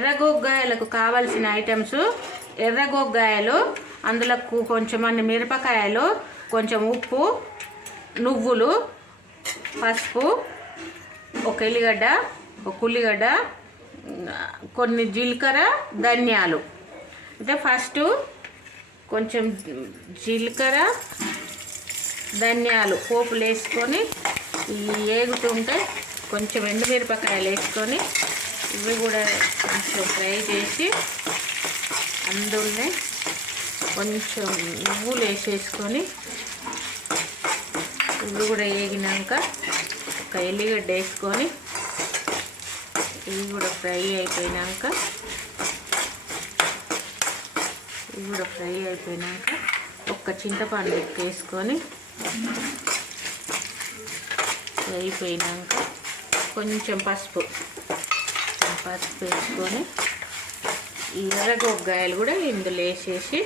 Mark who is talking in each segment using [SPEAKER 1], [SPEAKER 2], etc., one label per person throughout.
[SPEAKER 1] ఎర్రగొగ్గాయలకు కావాల్సిన ఐటమ్స్ ఎర్రగొగ్గాయలు అందులో కొంచెం అన్ని మిరపకాయలు కొంచెం ఉప్పు నువ్వులు పసుపు ఒక ఎల్లిగడ్డ ఒక ఉల్లిగడ్డ కొన్ని జీలకర్ర ధనియాలు. అంటే ఫస్ట్ కొంచెం జీలకర్ర ధనియాలు పోపులు వేసుకొని ఏగుతుంటే కొంచెం ఎండుమిరపకాయలు వేసుకొని ఇవి కూడా కొంచెం ఫ్రై చేసి అందులోనే కొంచెం నువ్వులు వేసేసుకొని ఇవి కూడా వేగినాక ఒక ఎల్లిగడ్డ వేసుకొని ఇవి కూడా ఫ్రై అయిపోయినాక ఇవి కూడా ఫ్రై అయిపోయినాక ఒక్క చింతపండు వేసుకొని అయిపోయినాక కొంచెం పసుపు పసుపు వేసుకొని ఈ ఎర్రగొగ్గాయలు కూడా ఇందులో వేసేసి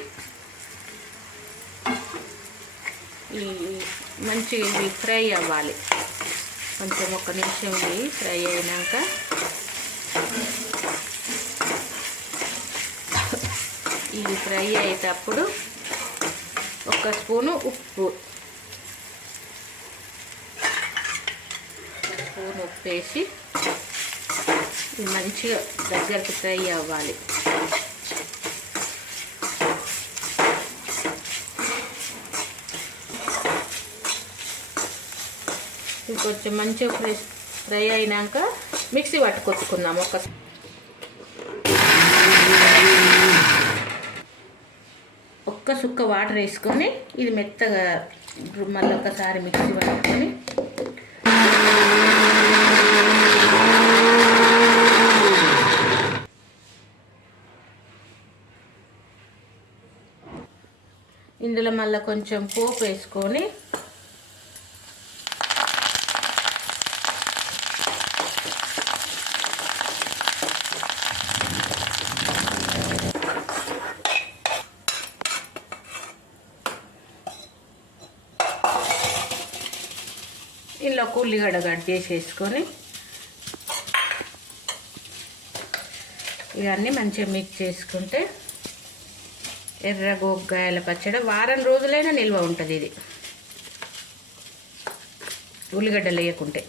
[SPEAKER 1] ఈ మంచిగా ఇవి ఫ్రై అవ్వాలి. కొంచెం ఒక నిమిషం ఇవి ఫ్రై అయినాక ఇవి ఫ్రై అయ్యేటప్పుడు ఒక స్పూను ఉప్పు. స్పూన్ ఉప్పు వేసి ఇది మంచిగా దగ్గరకు ఫ్రై అవ్వాలి. ఇది కొంచెం మంచిగా ఫ్రై ఫ్రై అయినాక మిక్సీ పట్టుకొచ్చుకుందాం ఒక ఒక్క సుక్క వాటర్ వేసుకొని ఇది మెత్తగా మళ్ళీ ఒకసారి మిక్సీ పట్టుకొని ఇందులో మళ్ళీ కొంచెం పోపు వేసుకొని ఇందులో ఉల్లిగడ్డ కట్ చేసేసుకొని ఇవన్నీ మంచిగా మిక్స్ చేసుకుంటే ఎర్ర గోగ్గాయల పచ్చడి వారం రోజులైనా నిల్వ ఉంటుంది ఇది. ఉల్లిగడ్డలు వేయకుంటే.